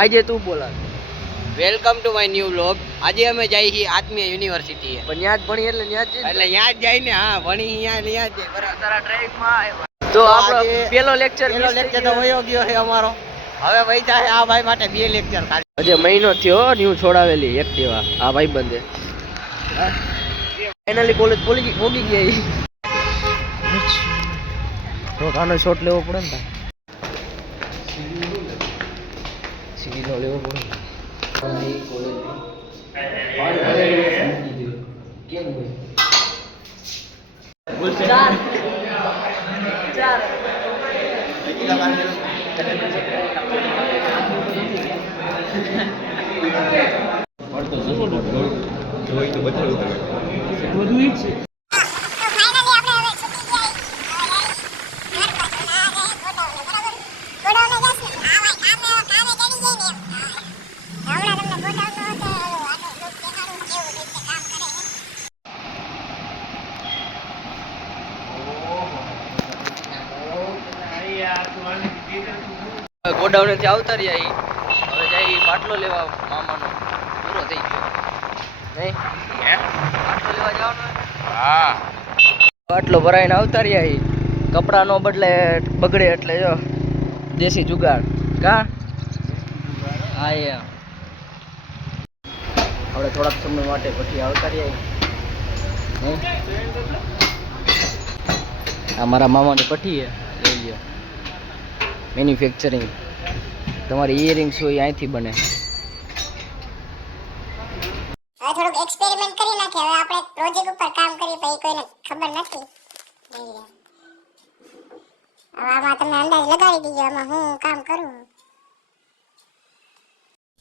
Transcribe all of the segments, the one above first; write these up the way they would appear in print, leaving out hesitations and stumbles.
આજે તું બોલા welcome to my new vlog. આજે અમે જઈએ છીએ આત્મીય યુનિવર્સિટી પણ ત્યાં જ ભણી એટલે ત્યાં જ જાય ને. હા ભણી ત્યાં જ બરાબર. તારા ડ્રાઈવમાં આવ્યા તો આપણો પેલો લેક્ચર તો વયો ગયો છે અમારો. હવે વહી જાય આ ભાઈ માટે 2 લેક્ચર ખાલી. હજે મહિનો થયો ન્યુ છોડાવેલી એક્ટિવા આ ભાઈ બંધે. ફાઇનલી કોલેજ પોગી ગયા. તો કાનો શોટ લેવો પડે ને સીધો લેવો પડે. કેમ ગોડાઉન થી આવતા રહ્યા. હવે જાય બાટલો લેવા. મામાનો પૂરો થઈ ગયો નહીં. બાટલો લેવા જવાનો. હા બાટલો ભરાઈને આવતા રહ્યા. કપડા નો બદલે બગડે એટલે જો દેશી જુગાડ કા. હા યા આપણે થોડાક સમય માટે પછી આવતા રહ્યા. આ મારા મામાની પઠ્ઠી છે, લઈ લ્યો. મેન્યુફેક્ચરિંગ તમારી ઇયરિંગ્સ હોય અહીંથી બને. હવે થોડુંક એક્સપેરિમેન્ટ કરી નાખીએ. હવે આપણે પ્રોજેક્ટ ઉપર કામ કરીએ પછી કોઈને ખબર નથી. હવે આમાં તમે અંદાજ લગાડી દીજો આમાં હું કામ કરું.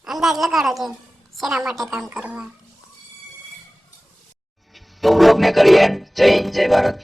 અંદાજ લગાડો છે શેના માટે કામ કરવું. તો બ્લોગને કરીએ. જય હિન્દ જય ભારત.